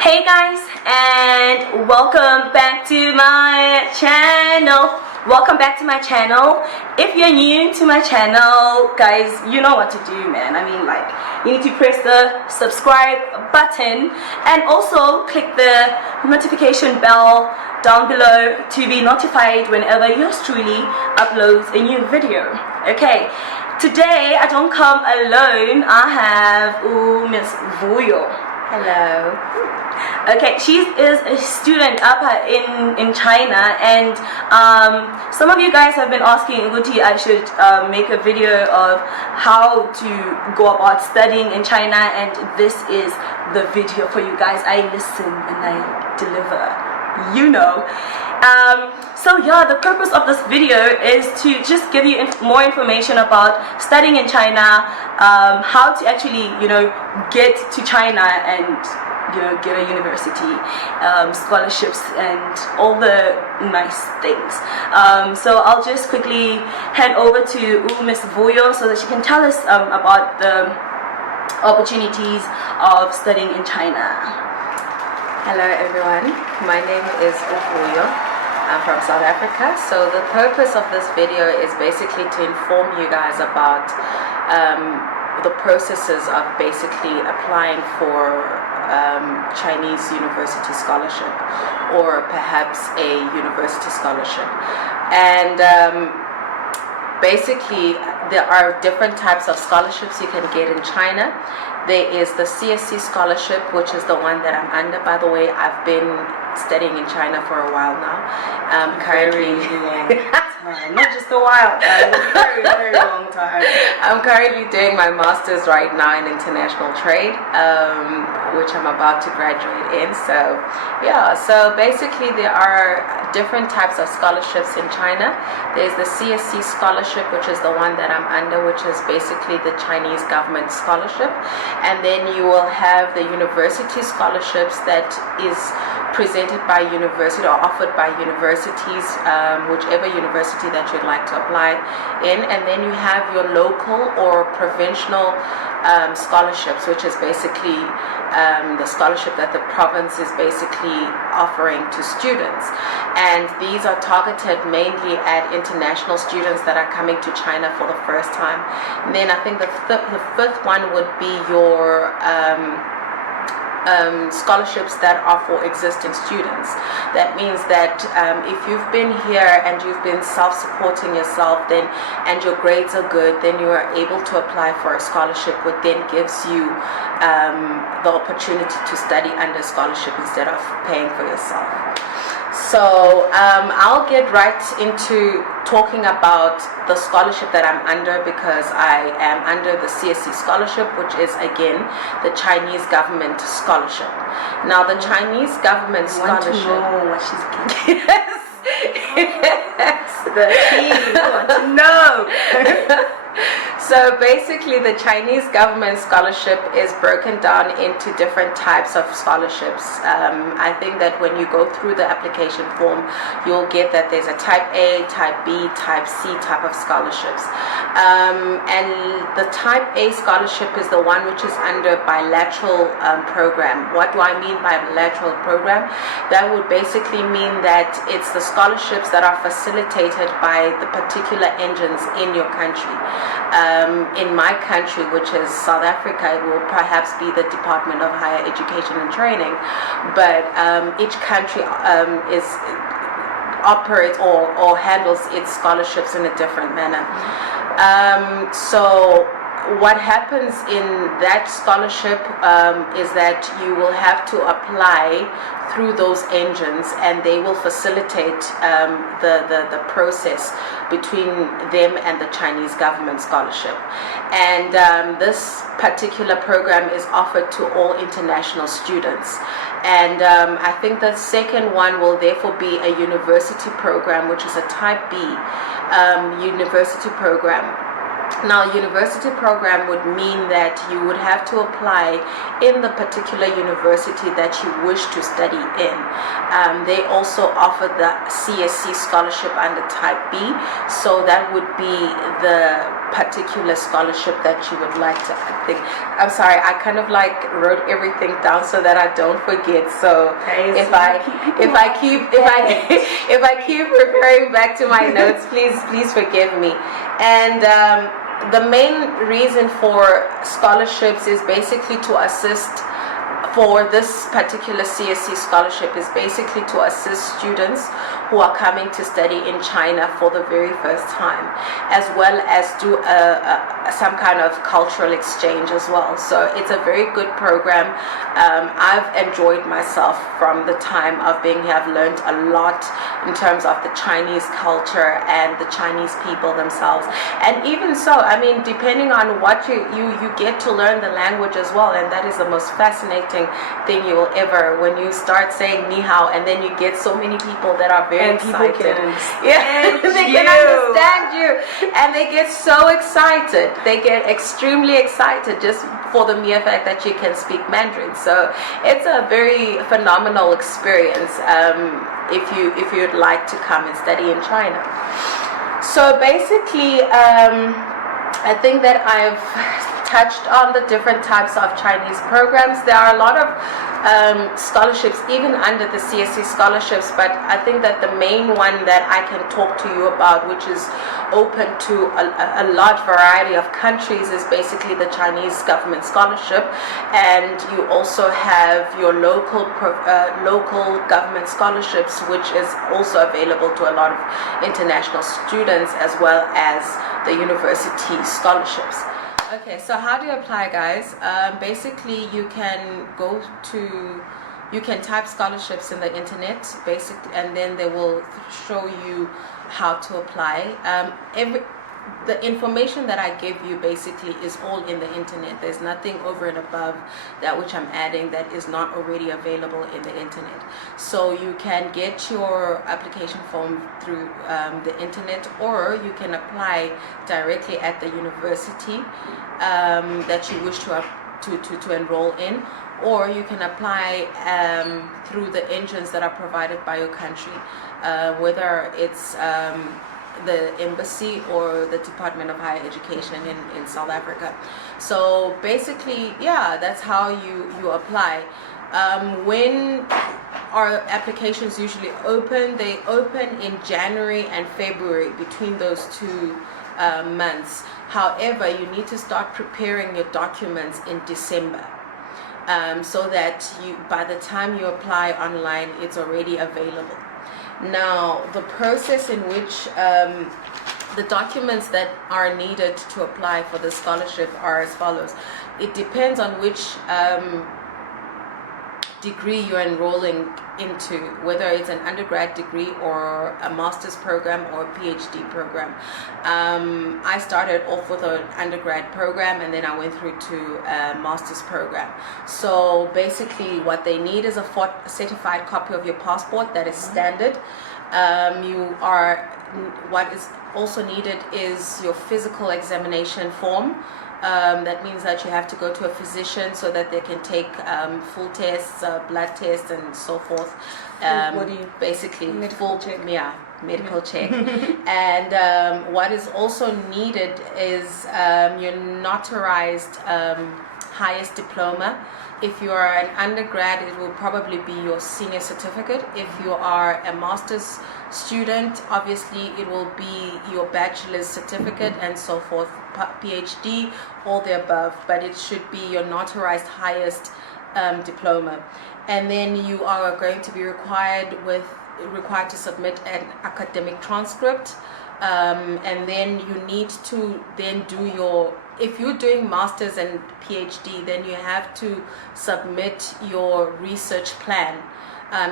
Hey guys, and welcome back to my channel. If you're new to my channel, guys, you know what to do, man. I mean, like, you need to press the subscribe button and also click the notification bell down below to be notified whenever yours truly uploads a new video. Okay, today I don't come alone. I have Miss Vuyo. Hello. Okay, she is a student up in China, and some of you guys have been asking Uguti I should make a video of how to go about studying in China, and this is the video for you guys. I listen and I deliver, you know. So yeah, the purpose of this video is to just give you more information about studying in China, how to actually, get to China and get a university, scholarships, and all the nice things. So I'll just quickly hand over to Miss Vuyo so that she can tell us about the opportunities of studying in China. Hello everyone, my name is Vuyo. I'm from South Africa. So the purpose of this video is basically to inform you guys about the processes of basically applying for Chinese university scholarship, or perhaps a university scholarship. And basically there are different types of scholarships you can get in China. There is the CSC scholarship, which is the one that I'm under. By the way, I've been studying in China for a while now. Currently, not just a while, a very, very long time. I'm currently doing my master's right now in international trade, which I'm about to graduate in. So yeah, so basically there are different types of scholarships in China. There's the CSC scholarship, which is the one that I'm under, which is basically the Chinese government scholarship. And then you will have the university scholarships that is presented by university or offered by universities, whichever university that you'd like to apply in. And then you have your local or provincial scholarships, which is basically the scholarship that the province is basically offering to students. And these are targeted mainly at international students that are coming to China for the first time. And then I think the fifth one would be your scholarships that are for existing students. That means that if you've been here and you've been self-supporting yourself, then and your grades are good, then you are able to apply for a scholarship, which then gives you the opportunity to study under scholarship instead of paying for yourself. So I'll get right into talking about the scholarship that I'm under, because I am under the CSC scholarship, which is again the Chinese government scholarship. Now the Chinese government scholarship. Want to know what she's getting? Yes. The team want to know. So basically the Chinese government scholarship is broken down into different types of scholarships. I think that when you go through the application form, you'll get that there's a type A, type B, type C type of scholarships. And the type A scholarship is the one which is under bilateral program. What do I mean by bilateral program? That would basically mean that it's the scholarships that are facilitated by the particular engines in your country. In my country, which is South Africa, it will perhaps be the Department of Higher Education and Training, but each country operates or handles its scholarships in a different manner. So what happens in that scholarship is that you will have to apply through those engines, and they will facilitate the process between them and the Chinese government scholarship. And this particular program is offered to all international students. And I think the second one will therefore be a university program, which is a type B university program. Now, university program would mean that you would have to apply in the particular university that you wish to study in. They also offer the CSC scholarship under type B, so that would be the particular scholarship that you would like to, I think. I'm sorry, I kind of like wrote everything down so that I don't forget. So if I keep referring back to my notes, please forgive me. And the main reason for scholarships is basically to assist. For this particular CSC scholarship is basically to assist students who are coming to study in China for the very first time, as well as do some kind of cultural exchange as well. So it's a very good program. I've enjoyed myself from the time of being here. I've learned a lot in terms of the Chinese culture and the Chinese people themselves. And even so, I mean, depending on what you get to learn the language as well, and that is the most fascinating thing you will ever, when you start saying ni hao and then you get so many people that are very excited. They can understand you and they get so excited. They get extremely excited just for the mere fact that you can speak Mandarin. So it's a very phenomenal experience if you'd like to come and study in China. So basically I think that I've touched on the different types of Chinese programs. There are a lot of scholarships even under the CSC scholarships, but I think that the main one that I can talk to you about, which is open to a large variety of countries, is basically the Chinese government scholarship. And you also have your local government scholarships, which is also available to a lot of international students, as well as the university scholarships. Okay, so how do you apply, guys? Basically, you can type scholarships in the internet, and then they will show you how to apply. The information that I give you basically is all in the internet. There's nothing over and above that which I'm adding that is not already available in the internet. So you can get your application form through the internet, or you can apply directly at the university that you wish to enroll in, or you can apply through the engines that are provided by your country, whether it's the embassy or the Department of Higher Education in South Africa. So basically, yeah, that's how you apply. When our applications usually open, they open in January and February, between those two months. However, you need to start preparing your documents in December, so that by the time you apply online, it's already available. Now, the process in which the documents that are needed to apply for the scholarship are as follows. It depends on which degree you're enrolling into, whether it's an undergrad degree or a master's program or a PhD program. I started off with an undergrad program, and then I went through to a master's program. So basically what they need is a certified copy of your passport. That is standard. What is also needed is your physical examination form. That means that you have to go to a physician so that they can take full tests, blood tests, and so forth. What do you basically medical check? Yeah, medical check. And what is also needed is your notarized highest diploma. If you are an undergrad, it will probably be your senior certificate. If you are a master's student, obviously it will be your bachelor's certificate, and so forth. PhD, all the above, but it should be your notarized highest diploma. And then you are going to be required to submit an academic transcript, and then you need to then do your, if you're doing masters and PhD, then you have to submit your research plan,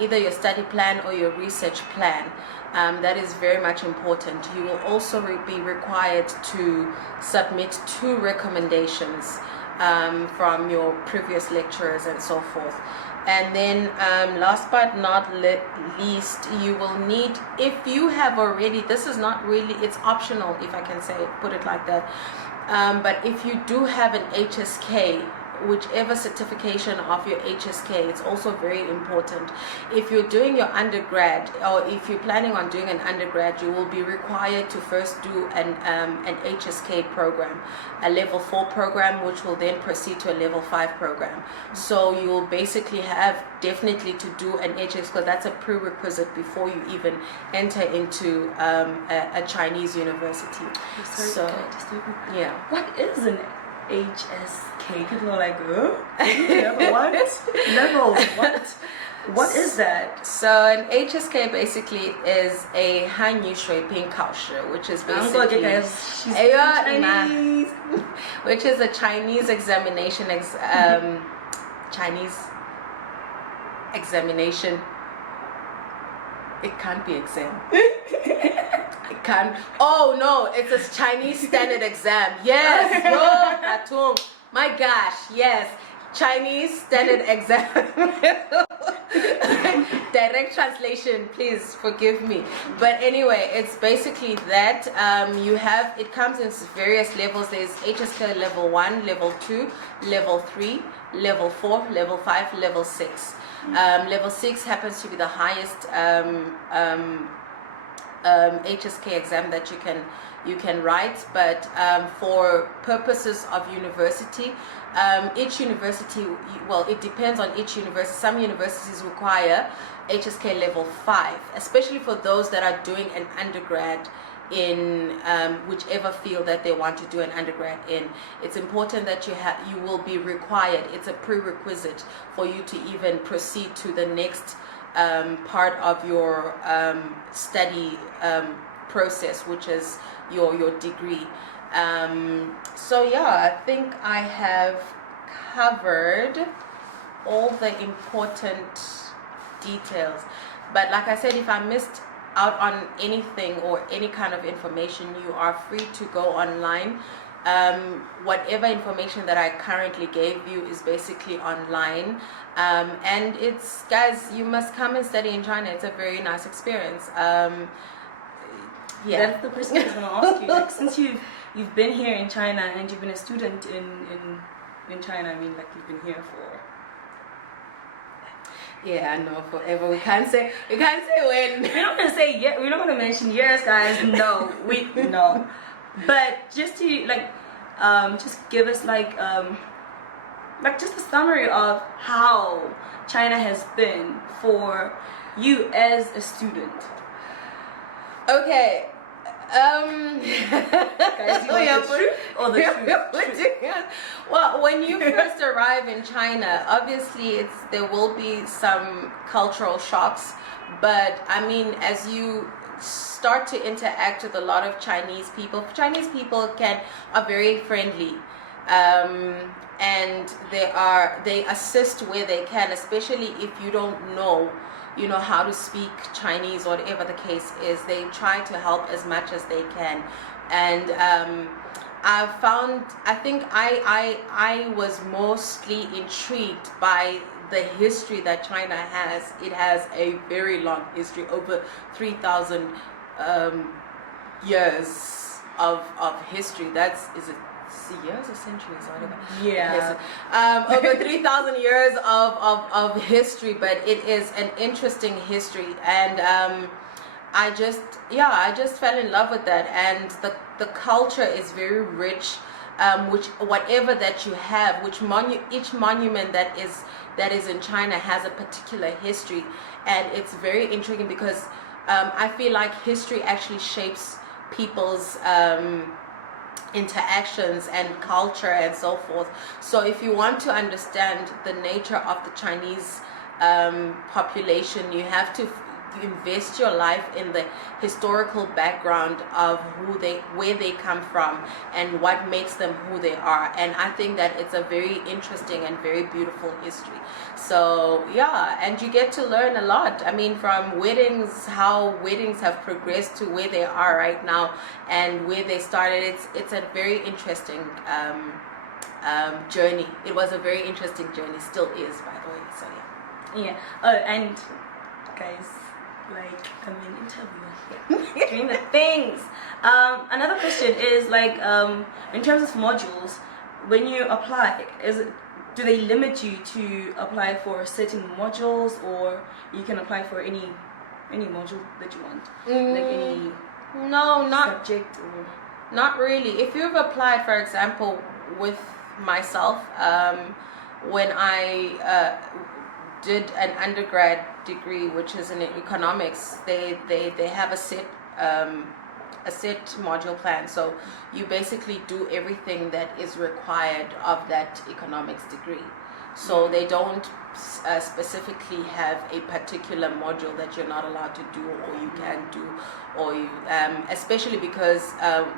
either your study plan or your research plan. That is very much important. You will also be required to submit 2 recommendations from your previous lecturers and so forth. And then last but not least, you will need, if you have already, this is not really, it's optional, if I can put it like that. But if you do have an HSK, whichever certification of your HSK, it's also very important. If you're doing your undergrad, or if you're planning on doing an undergrad, you will be required to first do an HSK program, a level 4 program, which will then proceed to a level 5 program. So you will basically have definitely to do an HSK, because that's a prerequisite before you even enter into a Chinese university. So, yeah. What is an HSK? People are like, level what? Level what? What is that? So an HSK basically is a Hanyu Shui Ping Kaoshi, which is basically Chinese. Which is a Chinese examination Chinese examination. It can't be exam. It can't. Oh no, it's a Chinese standard exam. Yes, yo, my gosh, yes, Chinese standard exam. Direct translation, please forgive me. But anyway, it's basically that you have. It comes in various levels. There's HSK level 1, level 2, level 3, level 4, level 5, level 6. Level 6 happens to be the highest HSK exam that you can write, but for purposes of university, each university, well, it depends on each university. Some universities require HSK level 5, especially for those that are doing an undergrad in whichever field that they want to do an undergrad in. It's important that you will be required. It's a prerequisite for you to even proceed to the next part of your study process, which is your degree. So yeah, I think I have covered all the important details, but like I said, if I missed out on anything or any kind of information, you are free to go online. Whatever information that I currently gave you is basically online, and it's, guys, you must come and study in China. It's a very nice experience. Yeah, that's the question I was going to ask you. Like, since you've been here in China and you've been a student in China, I mean, like, you've been here for. Yeah, I know, forever. We can't say when. We're not gonna say yeah. We're not gonna mention years, guys. No, no. But just to just give us like just a summary of how China has been for you as a student. Okay. Guys, you want the truth or the truth? Well, when you first arrive in China, obviously there will be some cultural shocks, but I mean, as you start to interact with a lot of Chinese people are very friendly, and they assist where they can, especially if you don't know how to speak Chinese or whatever the case is. They try to help as much as they can, and I think I was mostly intrigued by the history that China has. It has a very long history, over 3,000 years of history. Is it years or centuries or whatever? Yeah. Over 3,000 years of history, but it is an interesting history, and I just fell in love with that, and the culture is very rich. Which whatever that you have, each monument that is in China has a particular history, and it's very intriguing because I feel like history actually shapes people's interactions and culture and so forth. So if you want to understand the nature of the Chinese population, you have to invest your life in the historical background of where they come from and what makes them who they are. And I think that it's a very interesting and very beautiful history. So yeah, and you get to learn a lot. I mean, from weddings, how weddings have progressed to where they are right now and where they started. It's a very interesting journey. It was a very interesting journey, still is, by the way. So yeah. Yeah. Oh, and guys, like I'm an interviewer here. Doing the things. Another question is like in terms of modules, when you apply, do they limit you to apply for certain modules, or you can apply for any module that you want, like any subject or? Not really. If you've applied, for example, with myself, when I did an undergrad degree, which is in economics, they have a set module plan. So you basically do everything that is required of that economics degree. So they don't specifically have a particular module that you're not allowed to do or you can't do, or you especially because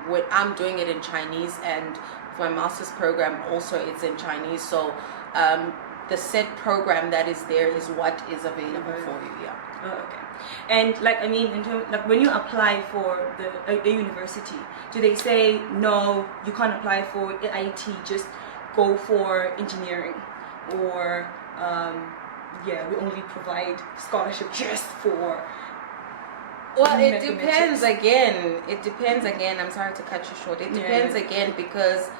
when I'm doing it in Chinese, and for my master's program also it's in Chinese, so the set program that is there is what is available for you. Yeah. Oh, okay. And like I mean, in terms, like when you apply for a university, do they say no, you can't apply for IT, just go for engineering, or we only provide scholarship just for? Well, it depends again. It depends again. I'm sorry to cut you short. It depends again because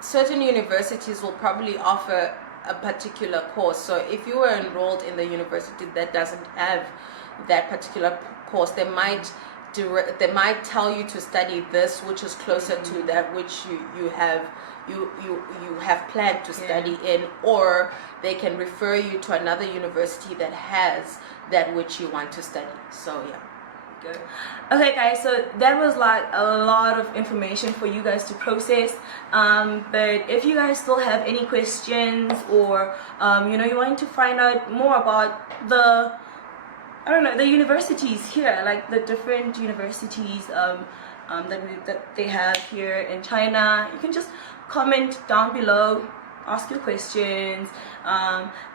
certain universities will probably offer a particular course. So if you were enrolled in the university that doesn't have that particular course, they might tell you to study this, which is closer to that which you have planned to study in, or they can refer you to another university that has that which you want to study. So yeah. Good. Okay guys, so that was like a lot of information for you guys to process, but if you guys still have any questions, or you want to find out more about the universities here, like the different universities that they have here in China, you can just comment down below, ask your questions,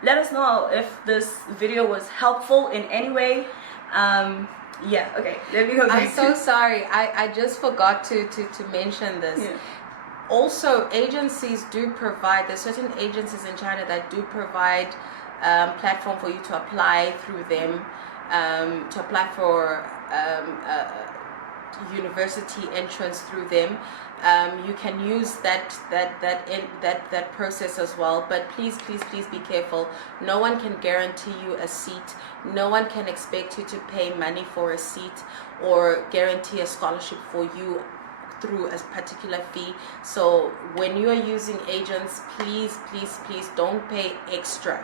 let us know if this video was helpful in any way. Okay, there we go. I'm so sorry, I just forgot to mention this. Also, agencies do provide, there's certain agencies in China that do provide platform for you to apply through them, to apply for university entrance through them. You can use that process as well, but please be careful. No one can guarantee you a seat. No one can expect you to pay money for a seat or guarantee a scholarship for you through a particular fee. So when you are using agents, please don't pay extra.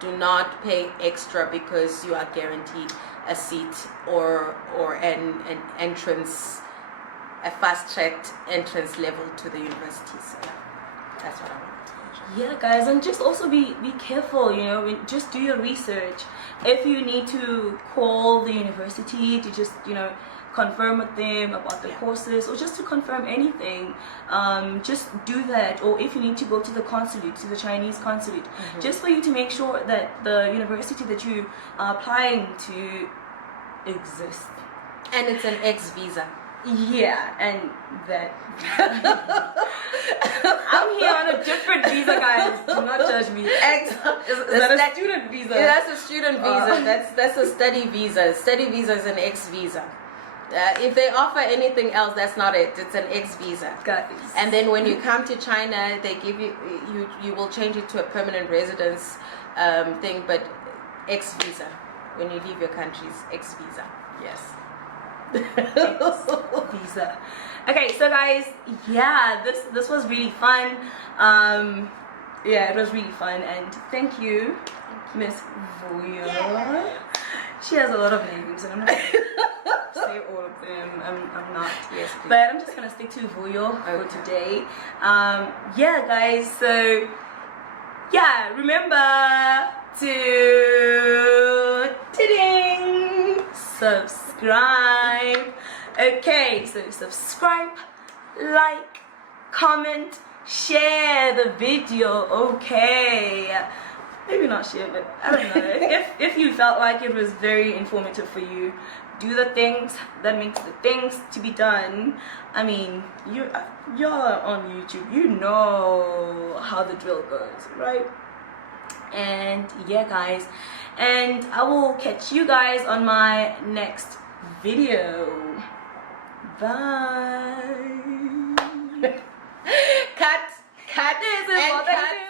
Do not pay extra because you are guaranteed a seat or an entrance, a fast-tracked entrance level to the university. So that's what I want to mention. Yeah guys, and just also be careful, just do your research. If you need to call the university to just confirm with them about the courses, or just to confirm anything, just do that. Or if you need to go to the consulate, to the Chinese consulate, just for you to make sure that the university that you are applying to exists. And it's an X visa. Yeah, and that I'm here on a different visa, guys. Do not judge me. Is that a student visa? Yeah, that's a student visa. That's a study visa. Study visa is an X visa. If they offer anything else, that's not it. It's an X visa. Guys. And then when you come to China, they give you will change it to a permanent residence thing, but X visa. When you leave your country's X visa. Yes. Visa. Okay, so guys, this was really fun. It was really fun, and thank you, Miss Vuyo. Yeah. She has a lot of names, and I'm not gonna say all of them. I'm not. Yes, please. But I'm just gonna stick to Vuyo for today. Guys. So remember to subscribe. Okay, so subscribe, like, comment, share the video. Okay, maybe not share, but I don't know. if you felt like it was very informative for you, do the things that makes the things to be done. I mean, you're on YouTube, you know how the drill goes, right? And yeah, guys, and I will catch you guys on my next video. Bye. Cut. This is And what cut.